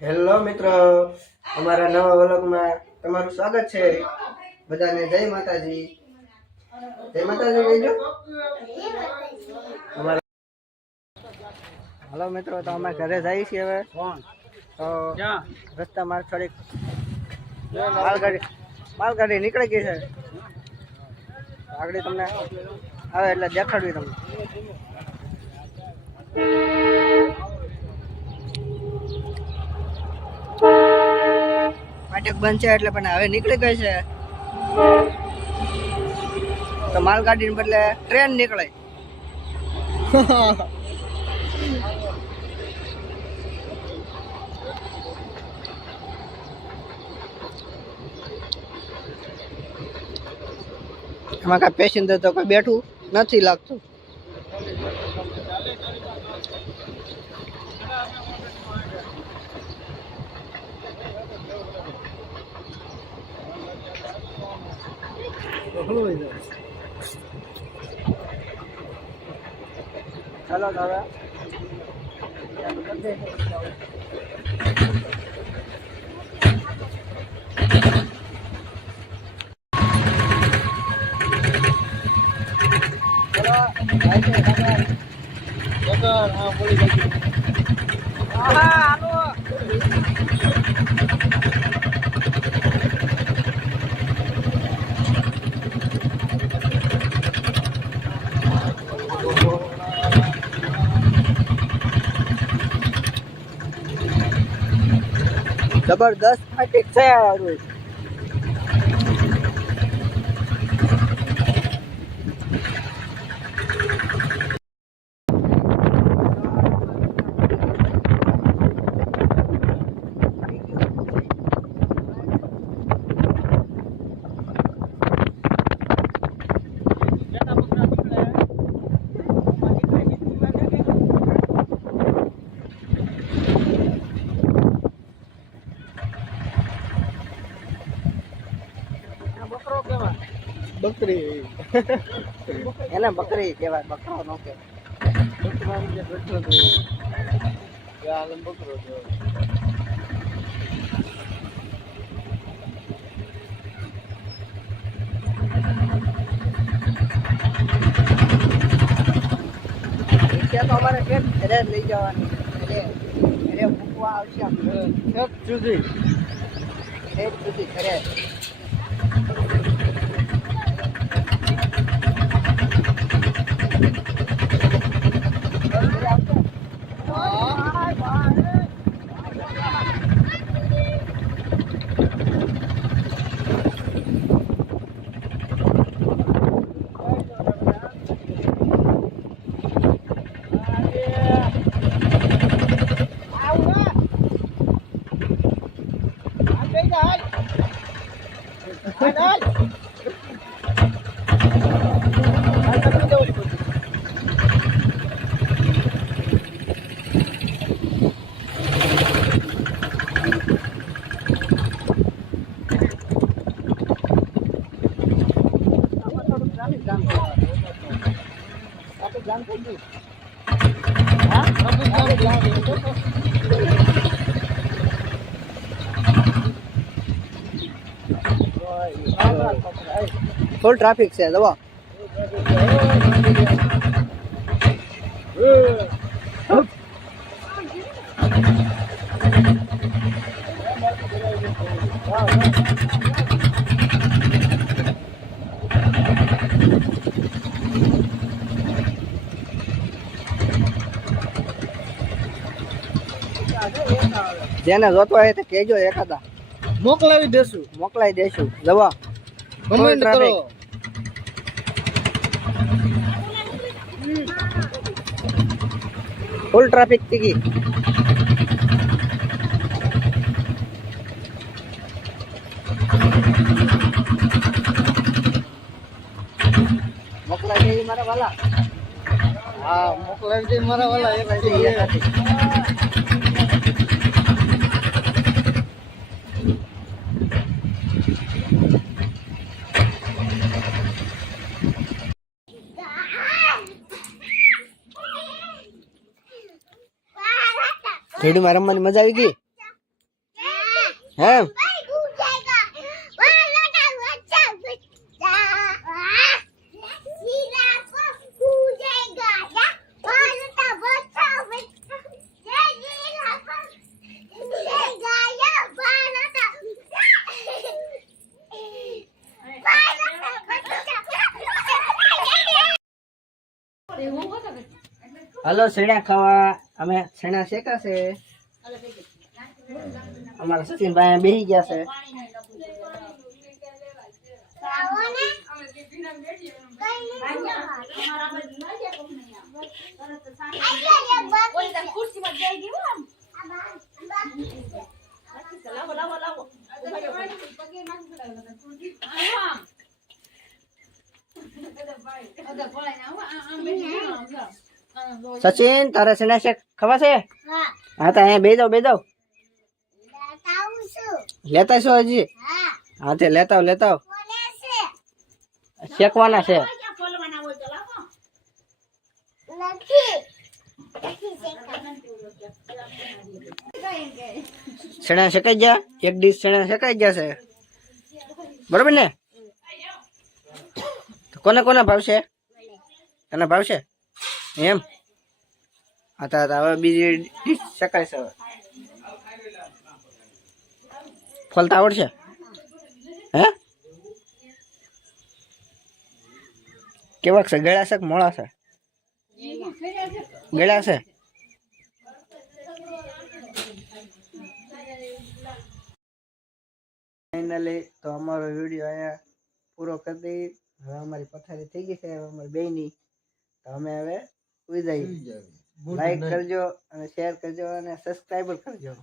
Hello મિત્રો, અમારા નવા વ્લોગમાં તમારું સ્વાગત છે. બધાને જય માતાજી. જય માતાજી કહેજો. અમારા હાલો મિત્રો, તો અમે ઘરે જઈએ છીએ હવે. તો રસ્તામાં થોડીક માલગાડી નીકળી ગઈ છે. આગળ તમને આવે એટલે દેખાડવી તમને. ફાટક બંધ છે એટલે પણ હવે નીકળી ગઈ છે. તો માલગાડી ને બદલે ટ્રેન નીકળે. એમાં કઈ પેસેન્જર તો કોઈ બેઠું નથી લાગતું. ચાલો હવે જબરદસ્ત ફાટિક છે. બકરી એને બકરી કહેવાય, બકરો નો કહેવાય. રિક્ષા તો અમારે કેમ ઘરે લઈ જવાની, ઘરે મૂકવા આવશે સુધી ઘરે. ફૂલ ટ્રાફિક છે. જવો જેને જોતો હોય તો કહેજો, એકાદા મોકલાવી દેશું. જવા કમેન્ટ કરો. ફૂલ ટ્રાફિક થઈ ગઈ. મોકલાવી દે મારા વાલા. હા, મોકલાવી દે મારા વાલા. રેડી માં રમવાની મજા આવી ગઈ. હે હાલો શેણા ખાવા અમે શેણા શેકાશે અમારા સચિનભાઈ બેસી ગયા છે સચિન તારે શેણા શેક ખાવા છે હા તો અહીંયા બે જાવ લેતા છો હજી હા તે લેતા આવ શેકવાના છે શેણા શેકાઈ ગયા એક ડીશ શેણા શેકાઈ ગયા છે બરોબર ને કોને કોને ભાવશે તને ભાવશે એમ હા હવે બીજી ડીશ શેકાય છે ફોલતા આવડશે હે કેવાક છે ગળ્યા છે કે મોળા છે ગળ્યા છે ફાઇનલી તો અમારો વિડીયો અહીંયા પૂરો કરી દઈ હવે અમારી પથારી થઈ ગઈ છે અમારી બેયની તો અમે હવે સુઈ જઈએ લાઈક કરજો અને શેર કરજો અને સબસ્ક્રાઈબર કરજો